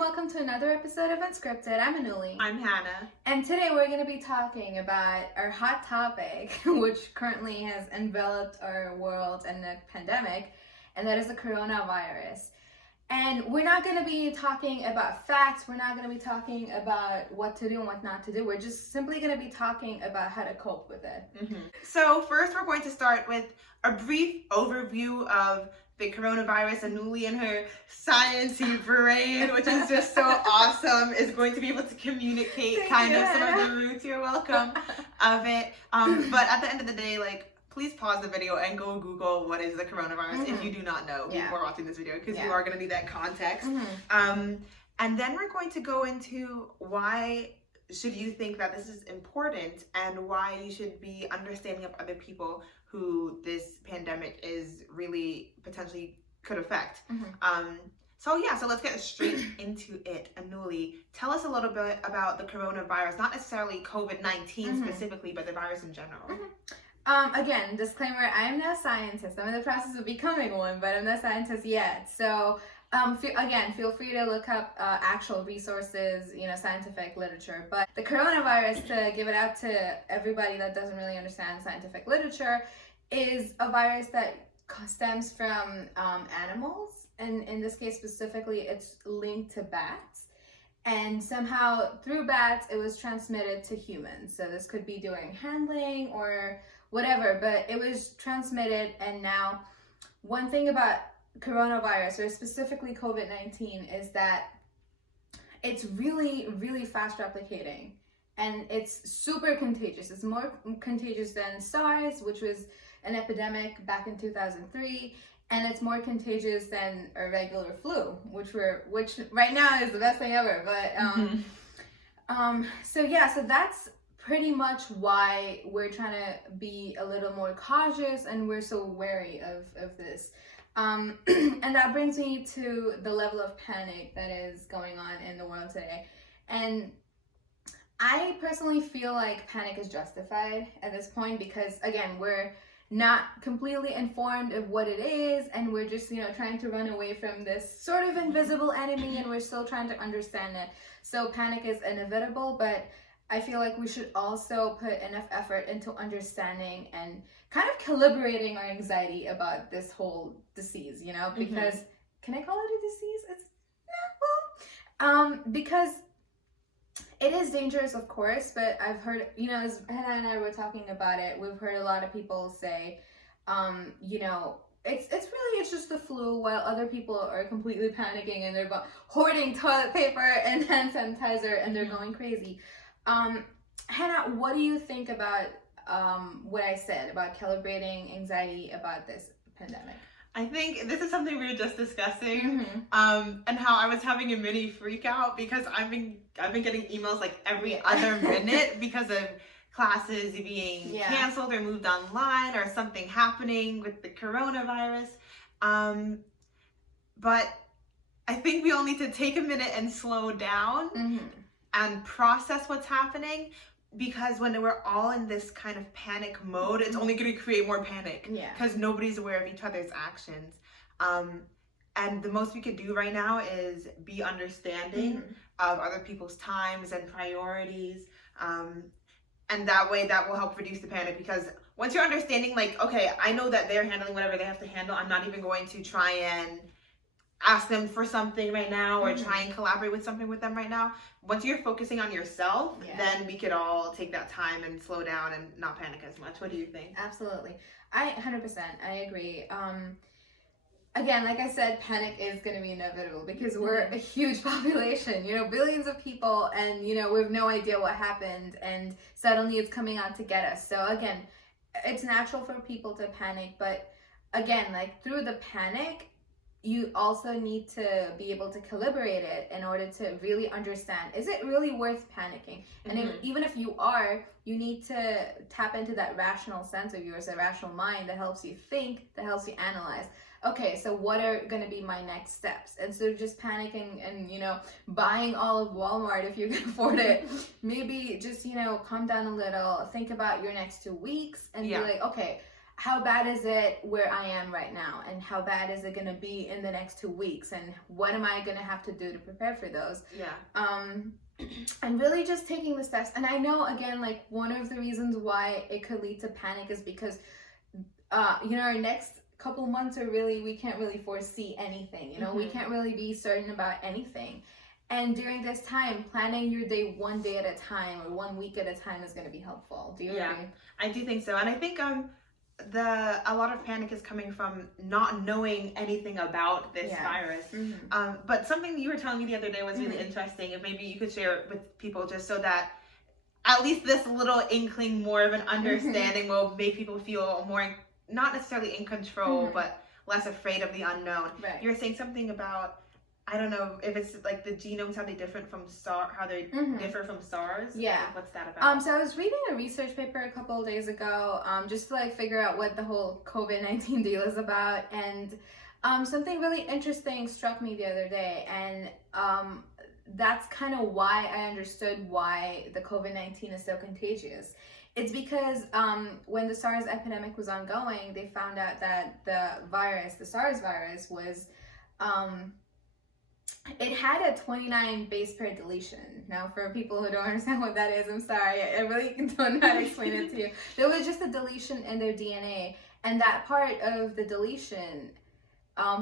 welcome to another episode of Unscripted. I'm Anuli. I'm Hannah. And today we're going to be talking about our hot topic, which currently has enveloped our world in the pandemic, and that is the coronavirus. And we're not going to be talking about facts, we're not going to be talking about what to do and what not to do, we're just simply going to be talking about how to cope with it. So first we're going to start with a brief overview of the coronavirus. Anuli and her sciencey brain, which is just so awesome, is going to be able to communicate some of the roots, you're welcome, of it. But at the end of the day, please pause the video and go Google what is the coronavirus if you do not know before watching this video, because you are going to need that context. And then we're going to go into why should you think that this is important and why you should be understanding of other people who this pandemic is really potentially could affect. So let's get straight into it. Anuli, tell us a little bit about the coronavirus, not necessarily COVID-19 specifically, but the virus in general. Again, disclaimer, I'm no scientist. I'm in the process of becoming one, but I'm no scientist yet. So feel free to look up actual resources, scientific literature. But the coronavirus, to give it out to everybody that doesn't really understand scientific literature, is a virus that stems from animals. And in this case specifically, it's linked to bats. And somehow through bats, it was transmitted to humans. So this could be during handling or whatever, but it was transmitted. And now one thing about coronavirus, or specifically COVID-19, is that it's really, really fast replicating, and it's super contagious. It's more contagious than SARS, which was an epidemic back in 2003, and it's more contagious than a regular flu, which right now is the best thing ever. But so that's pretty much why we're trying to be a little more cautious, and we're so wary of this. And that brings me to the level of panic that is going on in the world today. And I personally feel like panic is justified at this point because, again, we're not completely informed of what it is, and we're just, trying to run away from this sort of invisible enemy, and we're still trying to understand it. So panic is inevitable, but I feel like we should also put enough effort into understanding and kind of calibrating our anxiety about this whole disease, because can I call it a disease? Because it is dangerous, of course, but I've heard, as Hannah and I were talking about it, we've heard a lot of people say, it's just the flu, while other people are completely panicking and they're hoarding toilet paper and hand sanitizer and they're going crazy. Hannah, what do you think about what I said about calibrating anxiety about this pandemic? I think this is something we were just discussing, and how I was having a mini freak out because I've been getting emails every other minute because of classes being canceled or moved online or something happening with the coronavirus. But I think we all need to take a minute and slow down and process what's happening, because when we're all in this kind of panic mode, it's only going to create more panic because nobody's aware of each other's actions. And the most we could do right now is be understanding of other people's times and priorities. And that way that will help reduce the panic, because once you're understanding, okay, I know that they're handling whatever they have to handle. I'm not even going to try and ask them for something right now or try and collaborate with something with them right now. Once you're focusing on yourself, then we could all take that time and slow down and not panic as much. What do you think? Absolutely. 100%, I agree. Again, like I said, panic is going to be inevitable because we're a huge population, billions of people, and, we have no idea what happened, and suddenly it's coming out to get us. So again, it's natural for people to panic, but again, through the panic, you also need to be able to calibrate it in order to really understand, is it really worth panicking? And even if you are, you need to tap into that rational sense of yours, a rational mind that helps you think, that helps you analyze. Okay, so what are going to be my next steps? Instead of just panicking and, buying all of Walmart if you can afford it, maybe just, calm down a little, think about your next 2 weeks and be like, okay, how bad is it where I am right now, and how bad is it going to be in the next 2 weeks, and what am I going to have to do to prepare for those? And really just taking the steps. And I know, again, like, one of the reasons why it could lead to panic is because our next couple months are really, we can't really foresee anything, we can't really be certain about anything. And during this time, planning your day one day at a time or 1 week at a time is going to be helpful. Do you agree? I do think so. And I think a lot of panic is coming from not knowing anything about this virus. But something you were telling me the other day was really interesting. If maybe you could share it with people, just so that at least this little inkling, more of an understanding, will make people feel more, not necessarily in control, but less afraid of the unknown. Right. You were saying something about, I don't know if it's like the genomes, how they differ from how they differ from SARS. Yeah. What's that about? So I was reading a research paper a couple of days ago, just to like figure out what the whole COVID-19 deal is about, and something really interesting struck me the other day, and that's kind of why I understood why the COVID-19 is so contagious. It's because when the SARS epidemic was ongoing, they found out that the SARS virus was it had a 29 base pair deletion. Now, for people who don't understand what that is, I'm sorry. I really don't know how to explain it to you. There was just a deletion in their DNA, and that part of the deletion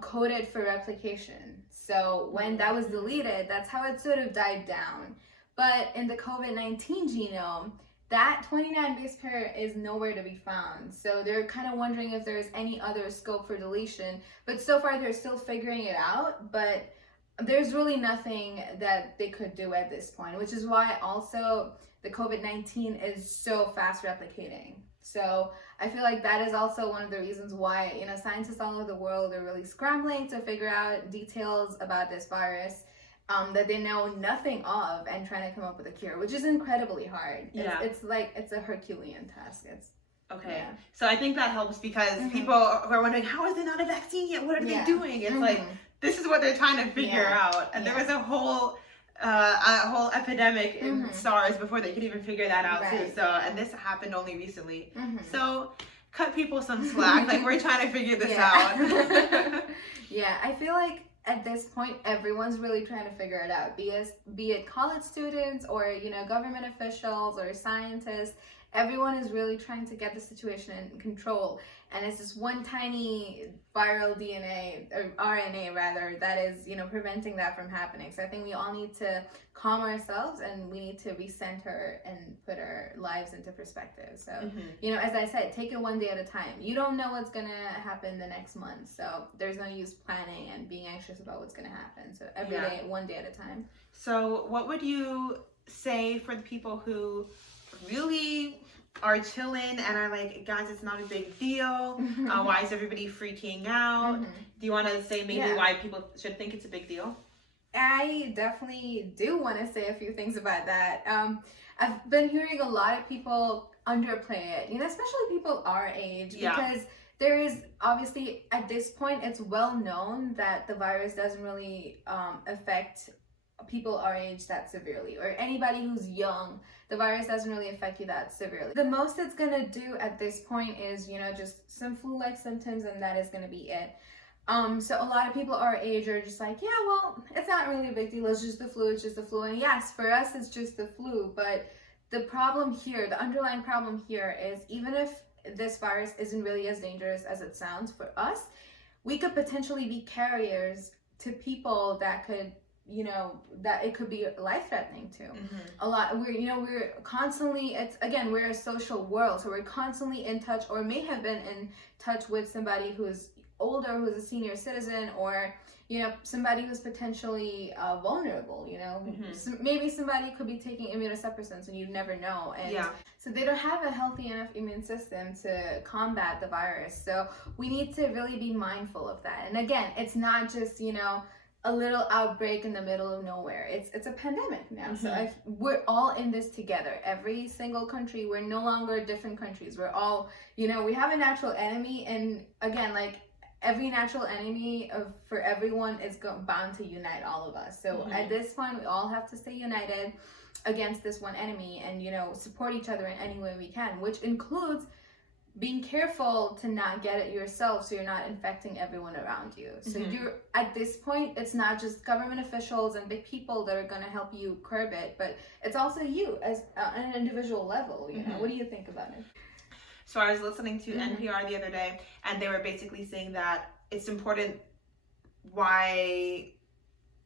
coded for replication. So when that was deleted, that's how it sort of died down. But in the COVID-19 genome, that 29 base pair is nowhere to be found. So they're kind of wondering if there's any other scope for deletion. But so far, they're still figuring it out. But there's really nothing that they could do at this point, which is why also the COVID-19 is so fast replicating. So I feel like that is also one of the reasons why, scientists all over the world are really scrambling to figure out details about this virus that they know nothing of, and trying to come up with a cure, which is incredibly hard. It's a Herculean task. So I think that helps, because people who are wondering, how is there not a vaccine yet? What are they doing? It's like, this is what they're trying to figure out. And there was a whole epidemic in SARS before they could even figure that out too. So, and this happened only recently. So cut people some slack. Like, we're trying to figure this out. I feel like at this point, everyone's really trying to figure it out. Be it college students or, government officials or scientists. Everyone is really trying to get the situation in control. And it's this one tiny viral DNA, or RNA rather, that is, preventing that from happening. So I think we all need to calm ourselves, and we need to recenter and put our lives into perspective. So, as I said, take it one day at a time. You don't know what's going to happen the next month. So there's no use planning and being anxious about what's going to happen. So every day, one day at a time. So what would you say for the people who really are chilling and are like, guys, it's not a big deal. Why is everybody freaking out? Do you want to say maybe why people should think it's a big deal? I definitely do want to say a few things about that. I've been hearing a lot of people underplay it, especially people our age, because there is obviously, at this point, it's well known that the virus doesn't really affect people our age that severely, or anybody who's young. The virus doesn't really affect you that severely. The most it's gonna do at this point is, just some flu-like symptoms, and that is gonna be it. So a lot of people our age are just like, it's not really a big deal. It's just the flu. And yes, for us, it's just the flu. But the problem here, the underlying problem here is, even if this virus isn't really as dangerous as it sounds for us, we could potentially be carriers to people that could, that it could be life-threatening to. A lot, we're constantly, we're a social world, so we're constantly in touch, or may have been in touch with somebody who's older, who's a senior citizen, or somebody who's potentially vulnerable. Maybe somebody could be taking immunosuppressants and you never know, and so they don't have a healthy enough immune system to combat the virus. So we need to really be mindful of that. And again, it's not just a little outbreak in the middle of nowhere. It's a pandemic now. So we're all in this together. Every single country, we're no longer different countries. We're all, we have a natural enemy, and again, like, every natural enemy for everyone is bound to unite all of us. So at this point, we all have to stay united against this one enemy, and support each other in any way we can, which includes being careful to not get it yourself so you're not infecting everyone around you. So you're, at this point, it's not just government officials and big people that are going to help you curb it, but it's also you as on an individual level. You know, what do you think about it? So I was listening to NPR the other day, and they were basically saying that it's important why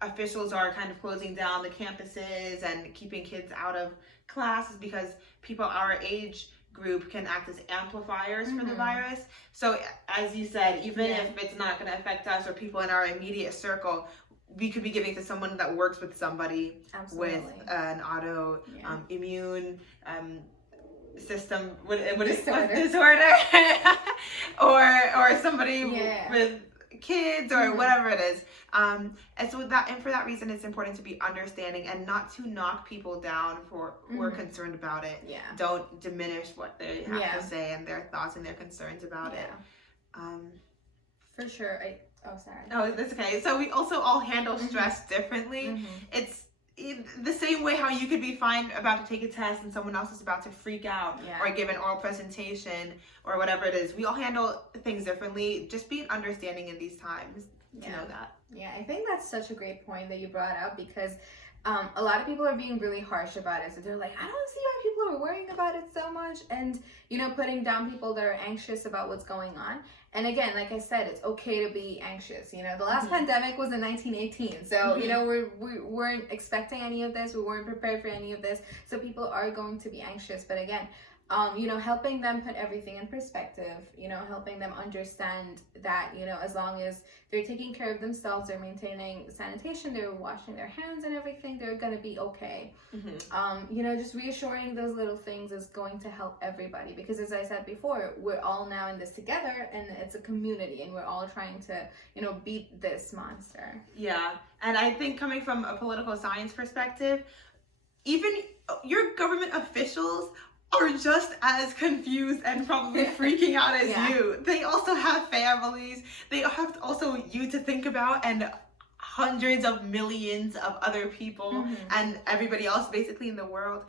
officials are kind of closing down the campuses and keeping kids out of classes, because people our age group can act as amplifiers for the virus. So as you said, even if it's not going to affect us or people in our immediate circle, we could be giving to someone that works with somebody with an autoimmune system disorder or somebody with kids or whatever it is. And so for that reason, it's important to be understanding and not to knock people down for who are concerned about it. Don't diminish what they have to say and their thoughts and their concerns about it. For sure. Sorry. Oh, that's okay. So we also all handle stress differently. It's the same way how you could be fine about to take a test and someone else is about to freak out or give an oral presentation or whatever it is. We all handle things differently. Just being understanding in these times to know that. Yeah, I think that's such a great point that you brought up, because a lot of people are being really harsh about it. So they're like, I don't see why people are worrying about it so much, and putting down people that are anxious about what's going on. And again, like I said, it's okay to be anxious. The last pandemic was in 1918, so we weren't expecting any of this. We weren't prepared for any of this. So people are going to be anxious. But again, helping them put everything in perspective, helping them understand that, as long as they're taking care of themselves, they're maintaining sanitation, they're washing their hands and everything, they're going to be okay. Just reassuring those little things is going to help everybody, because as I said before, we're all now in this together, and it's a community, and we're all trying to, beat this monster. Yeah. And I think coming from a political science perspective, even your government officials are just as confused and probably freaking out as you. They also have families. They have also you to think about, and hundreds of millions of other people and everybody else basically in the world.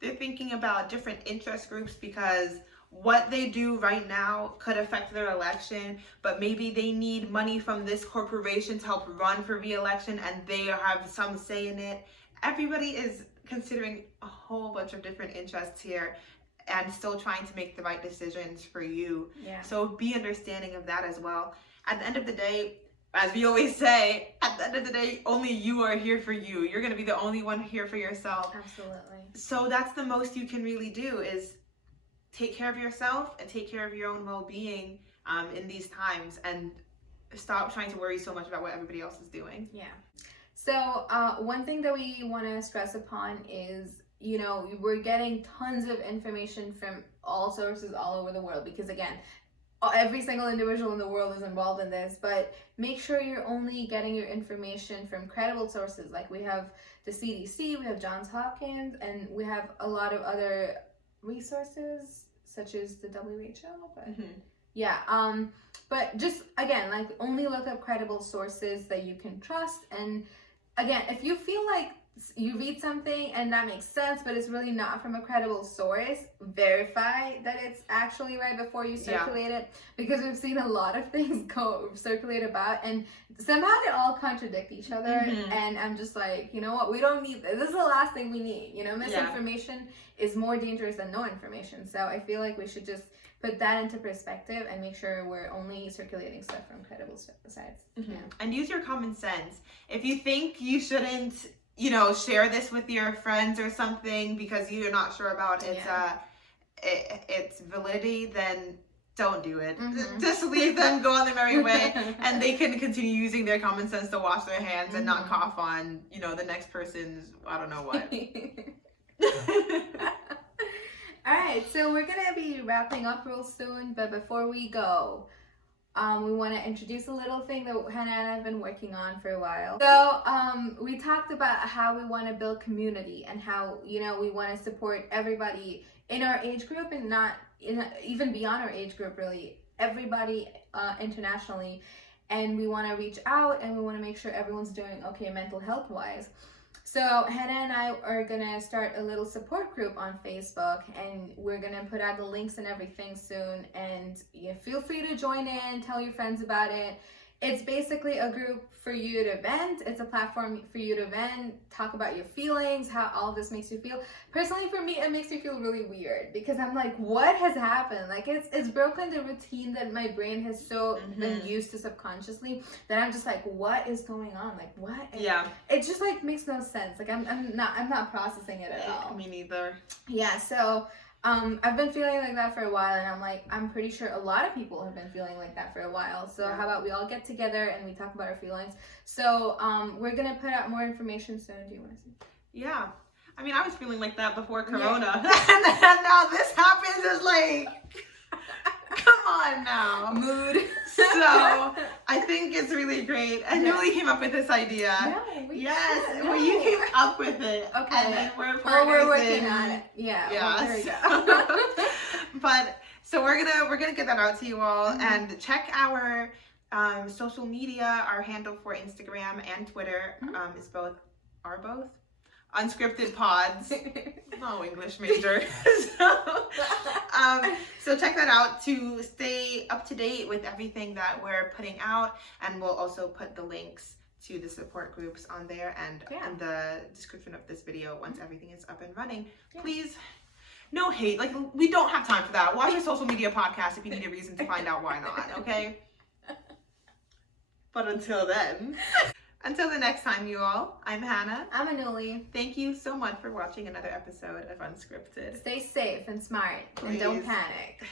They're thinking about different interest groups, because what they do right now could affect their election, but maybe they need money from this corporation to help run for re-election, and they have some say in it. Everybody is considering a whole bunch of different interests here and still trying to make the right decisions for you. So be understanding of that as well. At the end of the day, as we always say, at the end of the day, only you are here for you. You're going to be the only one here for yourself. Absolutely. So that's the most you can really do, is take care of yourself and take care of your own well-being in these times, and stop trying to worry so much about what everybody else is doing. So one thing that we want to stress upon is, we're getting tons of information from all sources all over the world, because again, every single individual in the world is involved in this, but make sure you're only getting your information from credible sources. Like we have the CDC, we have Johns Hopkins, and we have a lot of other resources such as the WHO, but but just again, like, only look up credible sources that you can trust. And again, if you feel like you read something and that makes sense, but it's really not from a credible source, verify that it's actually right before you circulate it, because we've seen a lot of things circulate about, and somehow they all contradict each other. And I'm just like, you know what, we don't need this. This is the last thing we need. Misinformation is more dangerous than no information. So I feel like we should just put that into perspective and make sure we're only circulating stuff from credible sites. And use your common sense. If you think you shouldn't, share this with your friends or something because you're not sure about its validity, then don't do it. Just leave them go on their merry way, and they can continue using their common sense to wash their hands and not cough on, the next person's, I don't know what. All right, so we're gonna be wrapping up real soon, but before we go, we want to introduce a little thing that Hannah and I have been working on for a while. So we talked about how we want to build community, and how we want to support everybody in our age group, and not even beyond our age group, really everybody internationally. And we want to reach out, and we want to make sure everyone's doing okay mental health wise. So Hannah and I are gonna start a little support group on Facebook, and we're gonna put out the links and everything soon. And feel free to join in, tell your friends about it. It's basically a group for you to vent. It's a platform for you to vent, talk about your feelings, how all of this makes you feel. Personally, for me, it makes me feel really weird because I'm like, what has happened? Like, it's broken the routine that my brain has been used to subconsciously, that I'm just like, what is going on? Like, what? Yeah. It just like makes no sense. Like, I'm not processing it at all. Me neither. Yeah. So. I've been feeling like that for a while, and I'm pretty sure a lot of people have been feeling like that for a while. So how about we all get together and we talk about our feelings? So we're gonna put out more information soon. Do you want to see? Yeah. I mean, I was feeling like that before Corona, and then now this happens. It's like, come on now. Mood. So I think it's really great. And Anuli came up with this idea. No, Well, you came up with it. Okay. And then we're working on it. Yeah. Well, there we go. But so we're gonna get that out to you all, and check our social media. Our handle for Instagram and Twitter is both Unscripted Pods. No English major. So check that out to stay up to date with everything that we're putting out, and we'll also put the links to the support groups on there and in the description of this video once everything is up and running. Please, no hate. Like, we don't have time for that. Watch a social media podcast if you need a reason to find out why not, okay? But until then, until the next time, you all, I'm Hannah. I'm Anuli. Thank you so much for watching another episode of Unscripted. Stay safe and smart, and don't panic.